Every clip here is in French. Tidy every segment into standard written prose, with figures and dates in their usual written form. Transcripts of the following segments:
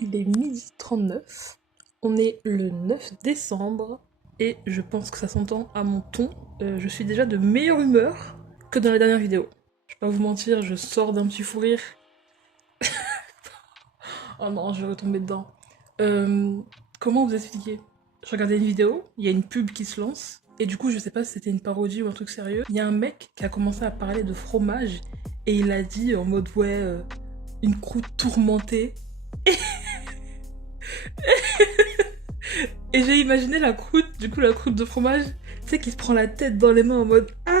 Il est 12h39. On est le 9 décembre et je pense que ça s'entend à mon ton. Je suis déjà de meilleure humeur que dans la dernière vidéo. Je vais pas vous mentir, je sors d'un petit fou rire. Oh non, je vais retomber dedans. Euh, Comment vous expliquer? Je regardais une vidéo, il y a une pub qui se lance, et du coup, je sais pas si c'était une parodie ou un truc sérieux. Il y a un mec qui a commencé à parler de fromage, et il a dit en mode ouais, une croûte tourmentée. Et j'ai imaginé la croûte, du coup la croûte de fromage, tu sais, qui se prend la tête dans les mains en mode ah,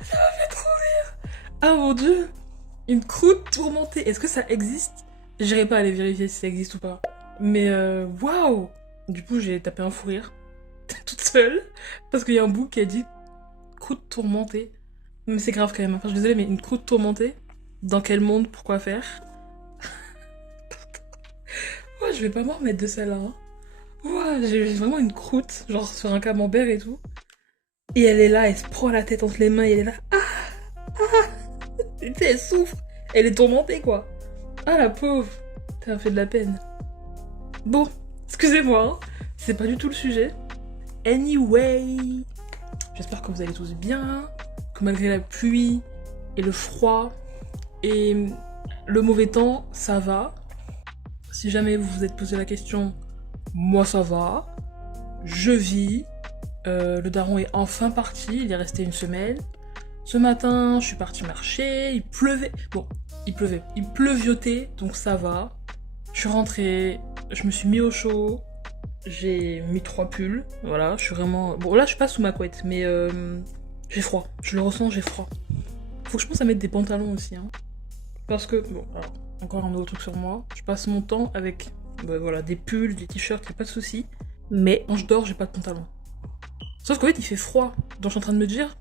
fait trop rire. Ah mon dieu, une croûte tourmentée. Est-ce que ça existe? J'irai pas aller vérifier si ça existe ou pas. Mais waouh. Du coup j'ai tapé un fou rire toute seule parce qu'il y a un bout qui a dit croûte tourmentée. Mais c'est grave quand même. Enfin, je suis désolée, mais une croûte tourmentée. Dans quel monde? Pourquoi faire? Ouais, je vais pas m'en remettre de celle-là. Hein. Ouais, j'ai vraiment une croûte, genre sur un camembert et tout. Et elle est là, elle se prend la tête entre les mains et elle est là. Tu sais, elle souffre. Elle est tourmentée, quoi. Ah, la pauvre. Ça fait de la peine. Bon, excusez-moi, hein. C'est pas du tout le sujet. Anyway, j'espère que vous allez tous bien, que malgré la pluie et le froid et le mauvais temps, ça va. Si jamais vous vous êtes posé la question, moi ça va. Je vis. Le daron est enfin parti, il est resté une semaine. Ce matin, je suis partie marcher, il pleuvait. Bon, il pleuvait. Il pleuviotait, donc ça va. Je suis rentrée, je me suis mis au chaud, j'ai mis 3 pulls, voilà, je suis vraiment... Bon, là, je suis pas sous ma couette, mais j'ai froid. Je le ressens, j'ai froid. Faut que je pense à mettre des pantalons aussi, hein. Parce que, bon, alors, encore un autre truc sur moi, je passe mon temps avec, bah, voilà, des pulls, des t-shirts, y'a pas de souci. Mais quand je dors, j'ai pas de pantalon. Sauf qu'en fait, il fait froid. Donc je suis en train de me dire,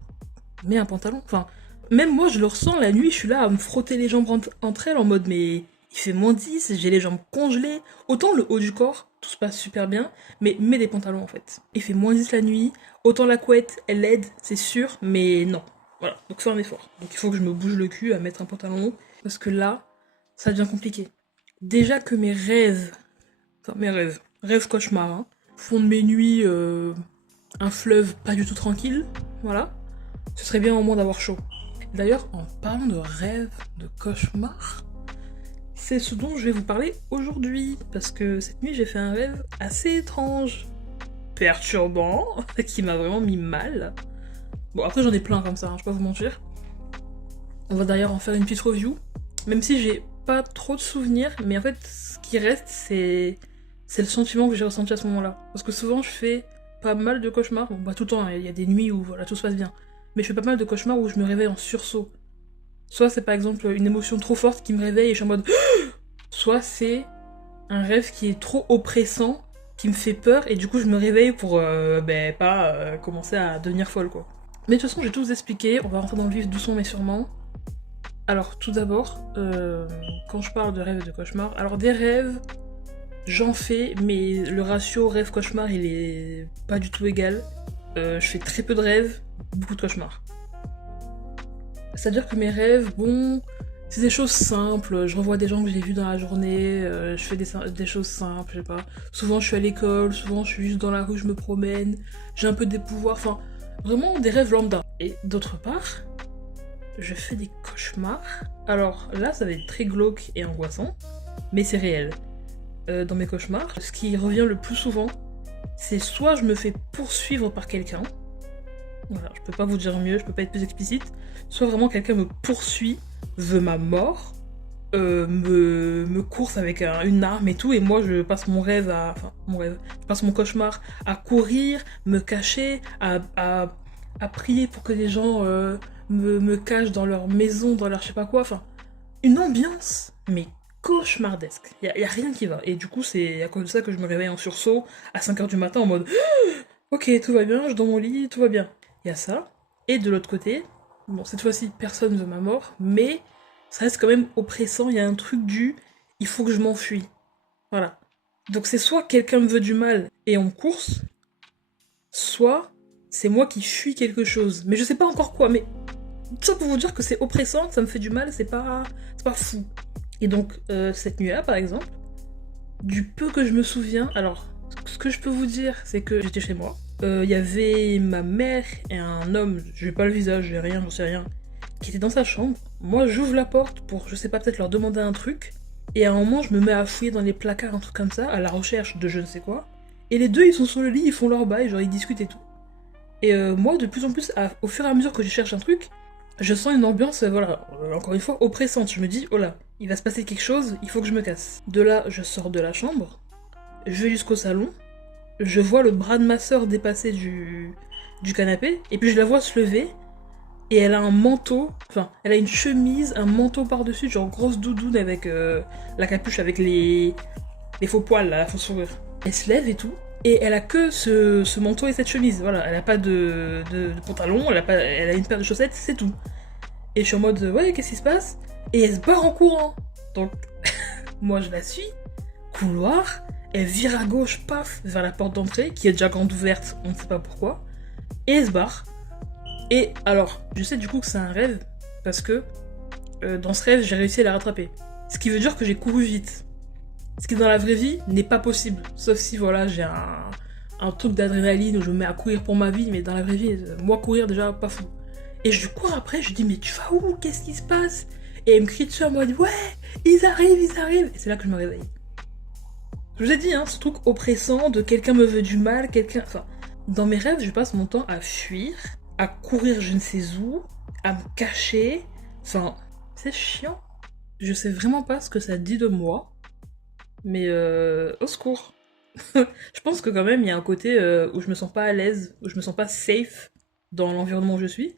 mets un pantalon. Enfin, même moi, je le ressens la nuit, je suis là à me frotter les jambes entre elles en mode, mais il fait -10, j'ai les jambes congelées. Autant le haut du corps, tout se passe super bien, mais mets des pantalons en fait. Il fait -10 la nuit, autant la couette, elle aide, c'est sûr, mais non. Voilà, donc fais un effort. Donc il faut que je me bouge le cul à mettre un pantalon, parce que là, ça devient compliqué. Déjà que mes rêves, enfin mes rêves cauchemars, hein, font de mes nuits un fleuve pas du tout tranquille, voilà. Ce serait bien au moins d'avoir chaud. D'ailleurs, en parlant de rêves, de cauchemars, c'est ce dont je vais vous parler aujourd'hui, parce que cette nuit j'ai fait un rêve assez étrange, perturbant, qui m'a vraiment mis mal. Bon, après j'en ai plein comme ça, hein, je vais pas vous mentir. On va d'ailleurs en faire une petite review, même si j'ai pas trop de souvenirs, mais en fait ce qui reste c'est le sentiment que j'ai ressenti à ce moment-là. Parce que souvent je fais pas mal de cauchemars, bon bah tout le temps, hein, il y a des nuits où voilà tout se passe bien, mais je fais pas mal de cauchemars où je me réveille en sursaut. Soit c'est par exemple une émotion trop forte qui me réveille et je suis en mode soit c'est un rêve qui est trop oppressant, qui me fait peur et du coup je me réveille pour pas commencer à devenir folle quoi. Mais de toute façon, je vais tout vous expliquer, on va rentrer dans le vif doucement mais sûrement. Alors tout d'abord, quand je parle de rêves et de cauchemars, alors des rêves, j'en fais, mais le ratio rêve-cauchemar il est pas du tout égal. Je fais très peu de rêves, beaucoup de cauchemars. C'est-à-dire que mes rêves, bon, c'est des choses simples. Je revois des gens que j'ai vus dans la journée, je fais des choses simples, je sais pas. Souvent je suis à l'école, souvent je suis juste dans la rue, je me promène, j'ai un peu des pouvoirs, enfin, vraiment des rêves lambda. Et d'autre part, je fais des cauchemars. Alors là, ça va être très glauque et angoissant, mais c'est réel. Dans mes cauchemars, ce qui revient le plus souvent, c'est soit je me fais poursuivre par quelqu'un, voilà, je peux pas vous dire mieux, je peux pas être plus explicite. Soit vraiment quelqu'un me poursuit, veut ma mort, me course avec une arme et tout, et moi je passe mon rêve à. Enfin, mon rêve. Je passe mon cauchemar à courir, me cacher, à prier pour que les gens me cachent dans leur maison, dans leur je sais pas quoi. Enfin, une ambiance, mais cauchemardesque. Y a rien qui va. Et du coup, c'est à cause de ça que je me réveille en sursaut à 5h du matin en mode ok, tout va bien, je suis dans mon lit, tout va bien. Il y a ça. Et de l'autre côté, bon, cette fois-ci, personne ne veut ma mort, mais ça reste quand même oppressant. Il y a un truc du il faut que je m'enfuis. Voilà. Donc c'est soit quelqu'un me veut du mal et on me course, soit c'est moi qui fuis quelque chose. Mais je sais pas encore quoi, mais Tout ça pour vous dire que c'est oppressant, que ça me fait du mal, c'est pas fou. Et donc, cette nuit-là, par exemple, du peu que je me souviens, alors, ce que je peux vous dire, c'est que j'étais chez moi. Il y avait ma mère et un homme, je n'ai pas le visage, j'ai rien, j'en sais rien, qui était dans sa chambre. Moi, j'ouvre la porte pour, je sais pas, peut-être leur demander un truc. Et à un moment, je me mets à fouiller dans les placards, un truc comme ça, à la recherche de je ne sais quoi. Et les deux, ils sont sur le lit, ils font leur bail, genre ils discutent et tout. Et moi, de plus en plus, au fur et à mesure que je cherche un truc, je sens une ambiance, voilà, encore une fois, oppressante. Je me dis, oh là, il va se passer quelque chose, il faut que je me casse. De là, je sors de la chambre, je vais jusqu'au salon, je vois le bras de ma sœur dépasser du canapé, et puis je la vois se lever, et elle a un manteau, enfin, elle a une chemise, un manteau par-dessus, genre grosse doudoune avec la capuche, avec les faux poils, là, la fausse fourrure. Elle se lève et tout, et elle a que ce manteau et cette chemise, voilà, elle a pas de pantalon, elle a une paire de chaussettes, c'est tout. Et je suis en mode, ouais, qu'est-ce qui se passe? Et elle se barre en courant. Donc, moi je la suis, couloir, elle vire à gauche, paf, vers la porte d'entrée, qui est déjà grande ouverte, on ne sait pas pourquoi, et elle se barre. Et alors, je sais du coup que c'est un rêve, parce que dans ce rêve, j'ai réussi à la rattraper. Ce qui veut dire que j'ai couru vite. Ce qui dans la vraie vie n'est pas possible. Sauf si voilà, j'ai un truc d'adrénaline où je me mets à courir pour ma vie, mais dans la vraie vie, moi courir déjà, pas fou. Et je cours après, je dis mais tu vas où? Qu'est-ce qui se passe? Et elle me crie dessus à moi, elle dit ouais, ils arrivent, ils arrivent. Et c'est là que je me réveille. Je vous ai dit, hein, ce truc oppressant de quelqu'un me veut du mal, quelqu'un... Enfin, dans mes rêves, je passe mon temps à fuir, à courir je ne sais où, à me cacher. Enfin, c'est chiant. Je sais vraiment pas ce que ça dit de moi. Mais au secours. Je pense que quand même, il y a un côté où je me sens pas à l'aise, où je me sens pas safe dans l'environnement où je suis.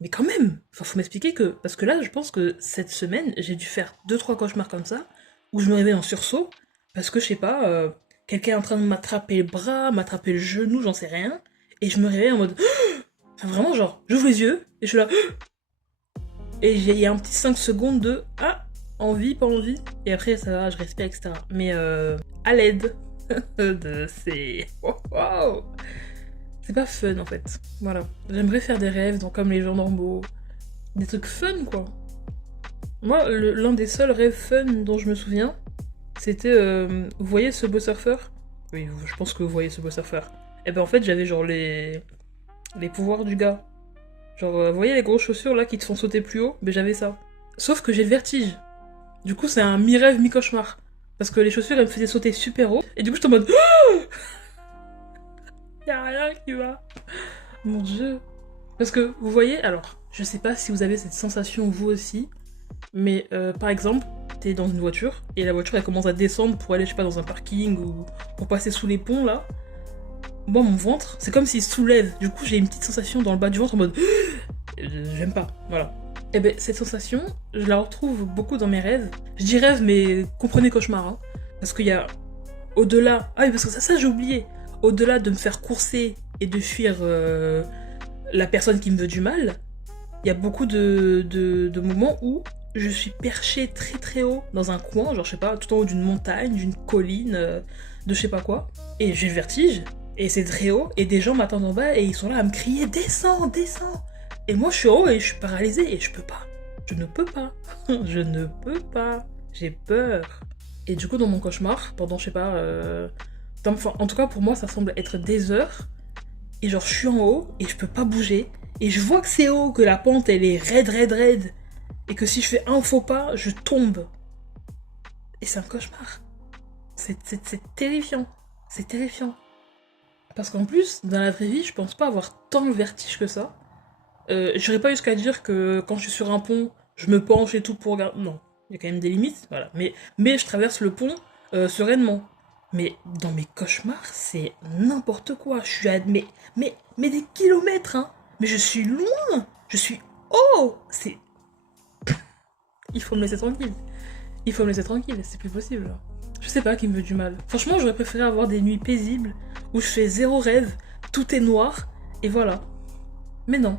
Mais quand même, enfin, faut m'expliquer que... Parce que là, je pense que cette semaine, j'ai dû faire 2-3 cauchemars comme ça, où je me réveille en sursaut, parce que, je sais pas, quelqu'un est en train de m'attraper le bras, m'attraper le genou, j'en sais rien, et je me réveille en mode... Enfin, vraiment, genre, j'ouvre les yeux, et je suis là... Et il y a un petit 5 secondes de... Ah, envie, pas envie, et après, ça va, je respire, etc. Mais à l'aide de ces... Wow. C'est pas fun, en fait. Voilà. J'aimerais faire des rêves, donc comme les gens normaux. Des trucs fun, quoi. Moi, l'un des seuls rêves fun dont je me souviens, c'était... vous voyez ce beau surfeur? Oui, je pense que vous voyez ce beau surfeur. Et ben en fait, j'avais genre les pouvoirs du gars. Genre, vous voyez les grosses chaussures là qui te font sauter plus haut? Ben j'avais ça. Sauf que j'ai le vertige. Du coup, c'est un mi-rêve, mi-cauchemar. Parce que les chaussures, elles me faisaient sauter super haut. Et du coup, j'étais en mode... Y'a rien qui va. Mon dieu. Parce que, vous voyez, alors, je sais pas si vous avez cette sensation vous aussi, mais par exemple, t'es dans une voiture, et la voiture, elle commence à descendre pour aller, je sais pas, dans un parking, ou pour passer sous les ponts, là. Moi, mon ventre, c'est comme s'il se soulève. Du coup, j'ai une petite sensation dans le bas du ventre en mode... J'aime pas, voilà. Et ben, cette sensation, je la retrouve beaucoup dans mes rêves. Je dis rêve, mais comprenez cauchemar, hein. Parce qu'il y a au-delà... Ah oui, parce que ça j'ai oublié. Au-delà de me faire courser et de fuir la personne qui me veut du mal, il y a beaucoup de moments où je suis perchée très très haut dans un coin, genre je sais pas, tout en haut d'une montagne, d'une colline, de je sais pas quoi, et j'ai le vertige, et c'est très haut, et des gens m'attendent en bas et ils sont là à me crier descends, descends. Et moi je suis en haut et je suis paralysée et je peux pas. Je ne peux pas. Je ne peux pas. J'ai peur. Et du coup dans mon cauchemar, pendant je sais pas... Enfin, en tout cas pour moi ça semble être des heures, et genre je suis en haut et je peux pas bouger, et je vois que c'est haut, que la pente elle est raide raide raide, et que si je fais un faux pas, je tombe. Et c'est un cauchemar. C'est terrifiant. C'est terrifiant. Parce qu'en plus, dans la vraie vie, je pense pas avoir tant le vertige que ça. J'aurais pas jusqu'à dire que quand je suis sur un pont, je me penche et tout pour regarder. Non, il y a quand même des limites, voilà. Mais je traverse le pont sereinement. Mais dans mes cauchemars, c'est n'importe quoi. Je suis à... mais des kilomètres, hein. Mais je suis loin. Je suis haut. C'est... Il faut me laisser tranquille. Il faut me laisser tranquille, c'est plus possible. Je sais pas qui me veut du mal. Franchement, j'aurais préféré avoir des nuits paisibles, où je fais zéro rêve, tout est noir, et voilà. Mais non.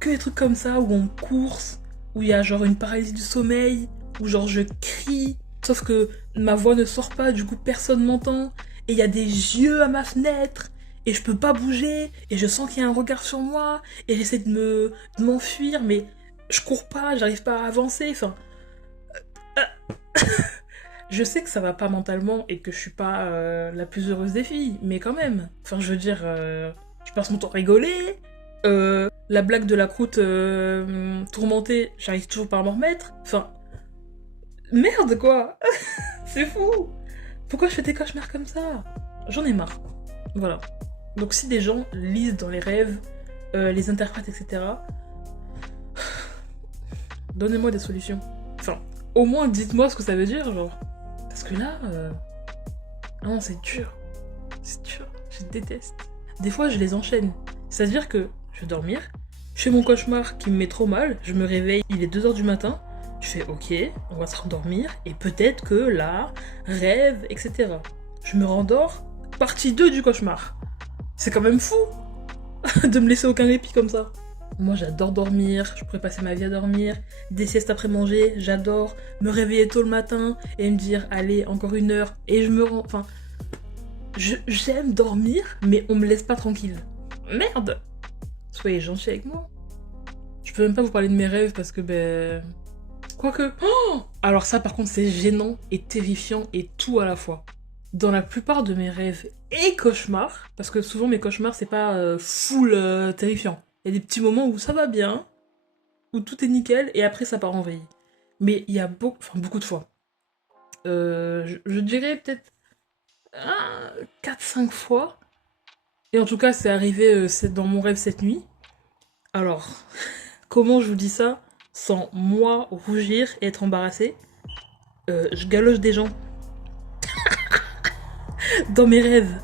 Que des trucs comme ça, où on me course, où il y a genre une paralysie du sommeil, où genre je crie, sauf que ma voix ne sort pas, du coup personne m'entend, et il y a des yeux à ma fenêtre, et je peux pas bouger, et je sens qu'il y a un regard sur moi, et j'essaie de m'enfuir, mais je cours pas, j'arrive pas à avancer, enfin... Je sais que ça va pas mentalement et que je suis pas la plus heureuse des filles, mais quand même. Enfin, je veux dire, je passe mon temps à rigoler. La blague de la croûte tourmentée, j'arrive toujours pas à m'en remettre. Enfin, merde quoi. C'est fou. Pourquoi je fais des cauchemars comme ça? J'en ai marre. Voilà. Donc si des gens lisent dans les rêves, les interprètent, etc., donnez-moi des solutions. Enfin, au moins dites-moi ce que ça veut dire, genre. Parce que là, non, c'est dur. C'est dur. Je déteste. Des fois, je les enchaîne. C'est-à-dire que je vais dormir, je fais mon cauchemar qui me met trop mal, je me réveille, il est 2h du matin, je fais ok, on va se rendormir, et peut-être que là, rêve, etc. Je me rendors, partie 2 du cauchemar. C'est quand même fou de me laisser aucun répit comme ça. Moi j'adore dormir, je pourrais passer ma vie à dormir, des siestes après manger, j'adore me réveiller tôt le matin et me dire allez encore 1 heure et je me rends... Enfin, j'aime dormir mais on me laisse pas tranquille. Merde. Soyez gentils avec moi. Je peux même pas vous parler de mes rêves parce que quoique... Oh, alors ça par contre c'est gênant et terrifiant et tout à la fois. Dans la plupart de mes rêves et cauchemars, parce que souvent mes cauchemars c'est pas full terrifiant. Il y a des petits moments où ça va bien, où tout est nickel, et après ça part en vrille. Mais il y a beaucoup de fois. Je dirais peut-être 4-5 fois. Et en tout cas, c'est arrivé dans mon rêve cette nuit. Alors, comment je vous dis ça sans moi rougir et être embarrassée? Je galoche des gens. Dans mes rêves.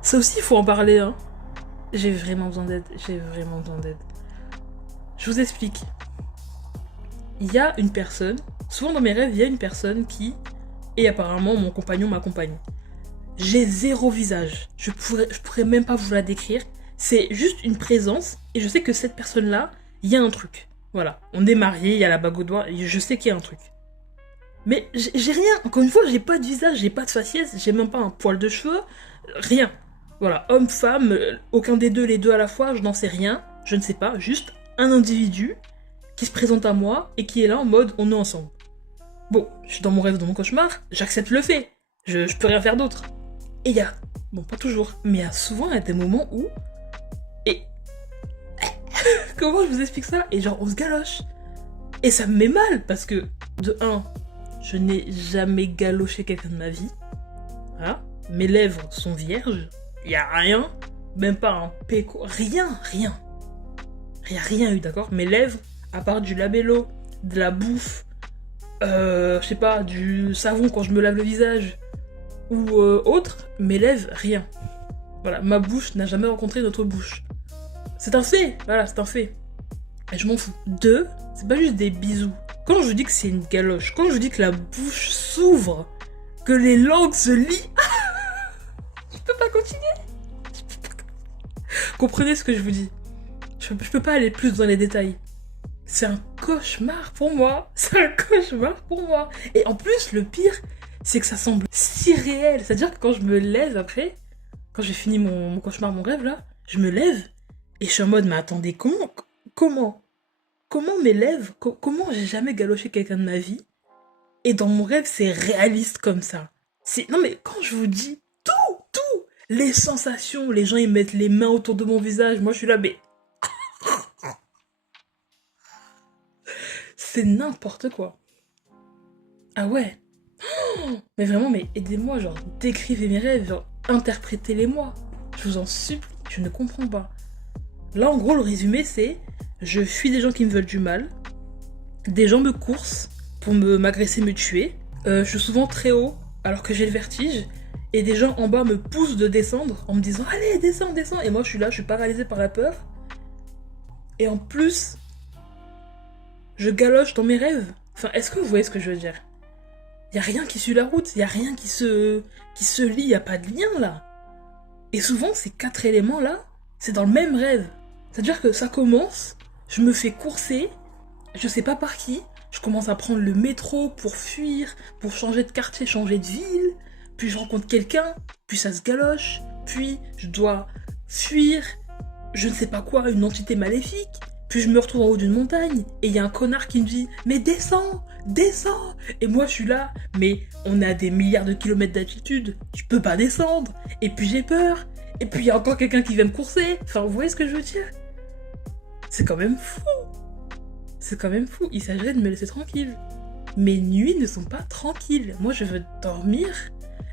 Ça aussi, il faut en parler, hein. J'ai vraiment besoin d'aide. Je vous explique. Il y a une personne, souvent dans mes rêves, il y a une personne qui, et apparemment mon compagnon m'accompagne. J'ai 0 visage. Je pourrais même pas vous la décrire. C'est juste une présence, et je sais que cette personne-là, il y a un truc. Voilà. On est mariés, il y a la bague au doigt, et je sais qu'il y a un truc. Mais j'ai rien. Encore une fois, j'ai pas de visage, j'ai pas de faciès, j'ai même pas un poil de cheveux, rien. Voilà, homme, femme, aucun des deux, les deux à la fois, je n'en sais rien, je ne sais pas, juste un individu qui se présente à moi et qui est là en mode on est ensemble. Bon, je suis dans mon rêve, dans mon cauchemar, j'accepte le fait, je peux rien faire d'autre. Et il y a, bon pas toujours, mais il y a souvent des moments où, et comment je vous explique ça? Et genre on se galoche. Et ça me met mal parce que, de 1, je n'ai jamais galoché quelqu'un de ma vie. Voilà, mes lèvres sont vierges. Y a rien, même pas un péco, rien. Y a rien eu, d'accord? Mes lèvres, à part du labello, de la bouffe, je sais pas, du savon quand je me lave le visage, ou autre, mes lèvres, rien. Voilà, ma bouche n'a jamais rencontré notre bouche. C'est un fait, voilà, c'est un fait. Et je m'en fous. 2, c'est pas juste des bisous. Quand je dis que c'est une galoche, quand je dis que la bouche s'ouvre, que les langues se lient, je peux pas continuer. Comprenez ce que je vous dis. Je peux pas aller plus dans les détails. C'est un cauchemar pour moi. Et en plus, le pire, c'est que ça semble si réel. C'est-à-dire que quand je me lève après, quand j'ai fini mon cauchemar, mon rêve là, je me lève et je suis en mode, mais attendez, comment mes lèvres, comment j'ai jamais galoché quelqu'un de ma vie et dans mon rêve, c'est réaliste comme ça. Non mais quand je vous dis tout, les sensations, les gens ils mettent les mains autour de mon visage, moi je suis là, mais c'est n'importe quoi. Ah ouais. Mais vraiment, mais aidez-moi, genre décrivez mes rêves, genre interprétez-les-moi. Je vous en supplie, je ne comprends pas. Là en gros le résumé c'est, je fuis des gens qui me veulent du mal, des gens me coursent pour m'agresser, me tuer. Je suis souvent très haut alors que j'ai le vertige. Et des gens en bas me poussent de descendre en me disant allez descends. Et moi je suis là, je suis paralysée par la peur. Et en plus, je galoche dans mes rêves. Enfin, est-ce que vous voyez ce que je veux dire? Y a rien qui suit la route, y a rien qui se lie, y a pas de lien là. Et souvent ces 4 éléments là, c'est dans le même rêve. C'est-à-dire que ça commence, je me fais courser, je sais pas par qui, je commence à prendre le métro pour fuir, pour changer de quartier, changer de ville, puis je rencontre quelqu'un, puis ça se galoche, puis je dois fuir, je ne sais pas quoi, une entité maléfique, Puis je me retrouve en haut d'une montagne et il y a un connard qui me dit mais descends, descends. Et moi je suis là, mais on est à des milliards de kilomètres d'altitude, je peux pas descendre. Et puis j'ai peur. Et puis il y a encore quelqu'un qui vient me courser. Enfin, vous voyez ce que je veux dire? C'est quand même fou. C'est quand même fou. Il s'agirait de me laisser tranquille. Mes nuits ne sont pas tranquilles. Moi je veux dormir,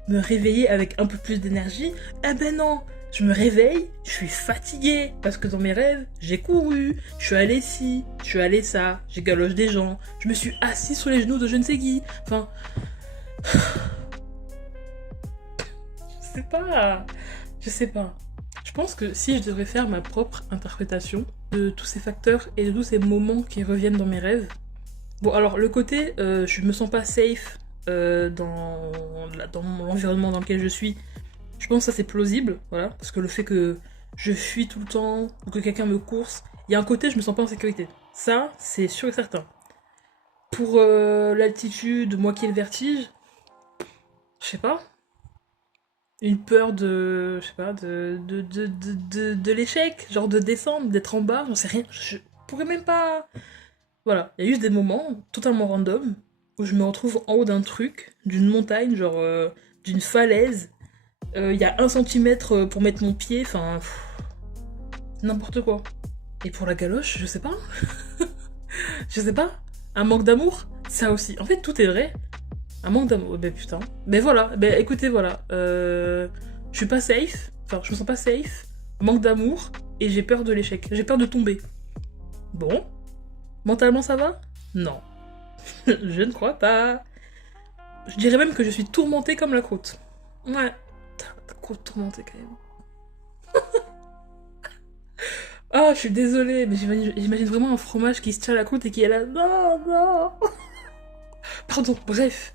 me réveiller avec un peu plus d'énergie. Eh ben non. Je me réveille, je suis fatiguée, parce que dans mes rêves, j'ai couru, je suis allée ci, je suis allée ça, j'ai galoché des gens, je me suis assis sur les genoux de je ne sais qui. Enfin... Je sais pas. Je pense que si je devrais faire ma propre interprétation de tous ces facteurs et de tous ces moments qui reviennent dans mes rêves... Bon, alors, le côté, je me sens pas safe dans l'environnement dans lequel je suis... Je pense que ça c'est plausible, voilà, parce que le fait que je fuis tout le temps, ou que quelqu'un me course, il y a un côté je me sens pas en sécurité. Ça, c'est sûr et certain. Pour l'altitude, moi qui ai le vertige, je sais pas, une peur de, je sais pas, de l'échec, genre de descendre, d'être en bas, j'en sais rien, je pourrais même pas... Voilà, il y a juste des moments totalement random, où je me retrouve en haut d'un truc, d'une montagne, genre d'une falaise, y a 1 centimètre pour mettre mon pied, enfin... n'importe quoi. Et pour la galoche, je sais pas. Je sais pas. Un manque d'amour, ça aussi. En fait, tout est vrai. Un manque d'amour, ben putain. Ben voilà, ben écoutez, voilà. Je suis pas safe, enfin, je me sens pas safe. Manque d'amour, et j'ai peur de l'échec. J'ai peur de tomber. Bon. Mentalement, ça va? Non. Je ne crois pas. Je dirais même que je suis tourmentée comme la croûte. Ouais. Tourmenté quand même. Ah, je suis désolée, mais j'imagine vraiment un fromage qui se tient la croûte et qui est là. Non, non. Pardon, bref.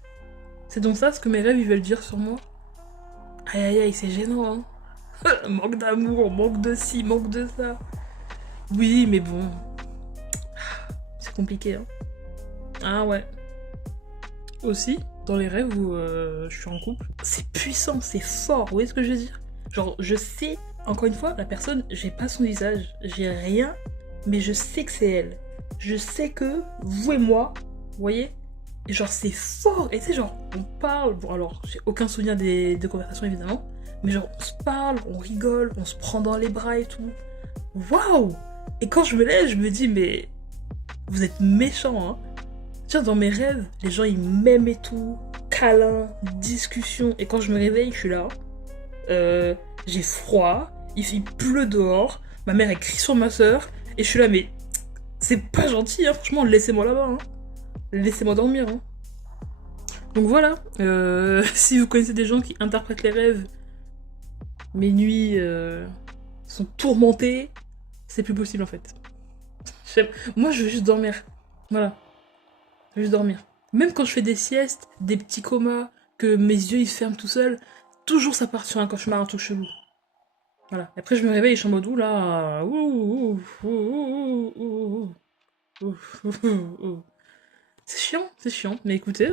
C'est donc ça ce que mes rêves ils veulent dire sur moi. Aïe aïe aïe, c'est gênant, hein. Manque d'amour, manque de ci, manque de ça. Oui, mais bon. C'est compliqué, hein. Ah ouais. Aussi, dans les rêves où je suis en couple, c'est puissant, c'est fort, vous voyez ce que je veux dire? Genre, je sais, encore une fois, la personne, j'ai pas son visage, j'ai rien, mais je sais que c'est elle. Je sais que vous et moi, vous voyez? Et genre, c'est fort, et tu sais, genre, on parle, bon alors, j'ai aucun souvenir des conversations évidemment, mais genre, on se parle, on rigole, on se prend dans les bras et tout. Waouh! Et quand je me lève, je me dis, mais vous êtes méchants, hein? Tiens, dans mes rêves, les gens ils m'aiment et tout, câlins, discussions, et quand je me réveille, je suis là. J'ai froid, il pleut dehors, ma mère elle crie sur ma soeur, et je suis là, mais c'est pas gentil, hein, franchement, laissez-moi là-bas, hein. Laissez-moi dormir, hein. Donc voilà, si vous connaissez des gens qui interprètent les rêves, mes nuits sont tourmentées, c'est plus possible en fait. Moi je veux juste dormir, voilà. Juste dormir. Même quand je fais des siestes, des petits comas, que mes yeux ils se ferment tout seuls, toujours ça part sur un cauchemar, un truc chelou. Voilà. Et après je me réveille et je suis en mode ouh là, c'est chiant. Mais écoutez,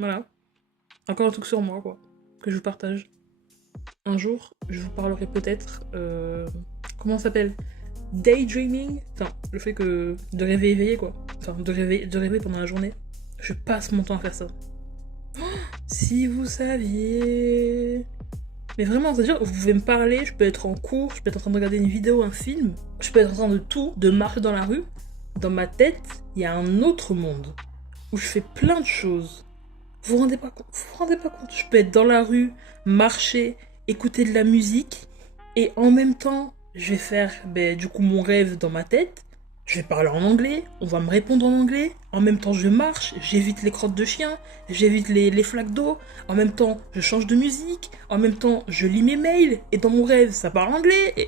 voilà. Encore un truc sur moi quoi, que je vous partage. Un jour, je vous parlerai peut-être, comment ça s'appelle? Daydreaming, enfin le fait que de rêver éveillé quoi, enfin de rêver pendant la journée, je passe mon temps à faire ça. Oh, si vous saviez. Mais vraiment, c'est-à-dire vous pouvez me parler, je peux être en cours, je peux être en train de regarder une vidéo, un film, je peux être en train de marcher dans la rue, dans ma tête, il y a un autre monde où je fais plein de choses. Vous vous rendez pas compte, je peux être dans la rue, marcher, écouter de la musique, et en même temps je vais faire du coup mon rêve dans ma tête, je vais parler en anglais, on va me répondre en anglais, en même temps je marche, j'évite les crottes de chien, j'évite les flaques d'eau, en même temps je change de musique, en même temps je lis mes mails, et dans mon rêve ça parle anglais, et...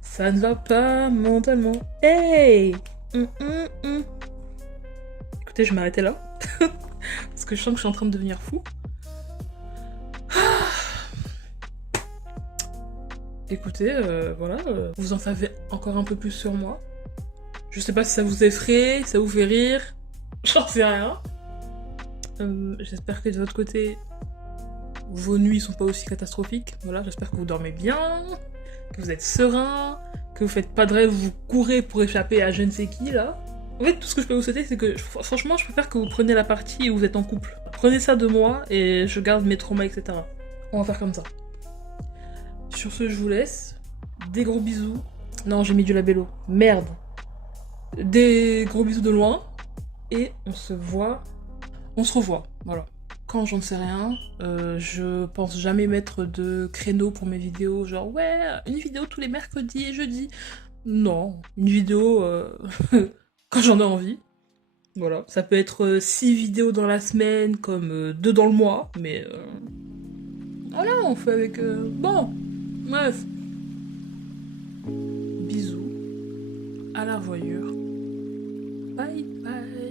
ça ne va pas mentalement. Hey. Écoutez, je vais m'arrêter là, parce que je sens que je suis en train de devenir fou. Écoutez, voilà, vous en savez encore un peu plus sur moi. Je sais pas si ça vous effraie, ça vous fait rire, j'en sais rien. J'espère que de votre côté, vos nuits sont pas aussi catastrophiques. Voilà, j'espère que vous dormez bien, que vous êtes serein, que vous faites pas de rêve, vous courez pour échapper à je ne sais qui, là. En fait, tout ce que je peux vous souhaiter, c'est que, franchement, je préfère que vous preniez la partie où vous êtes en couple. Prenez ça de moi, et je garde mes traumas, etc. On va faire comme ça. Sur ce, je vous laisse. Des gros bisous. Non, j'ai mis du labello. Merde. Des gros bisous de loin. Et on se revoit, voilà. Quand j'en sais rien, je pense jamais mettre de créneau pour mes vidéos, genre ouais, une vidéo tous les mercredis et jeudis. Non, une vidéo quand j'en ai envie. Voilà, ça peut être 6 vidéos dans la semaine, comme 2 dans le mois, mais voilà, on fait avec... Bon, bref. Bisous, à la revoyure. Bye bye.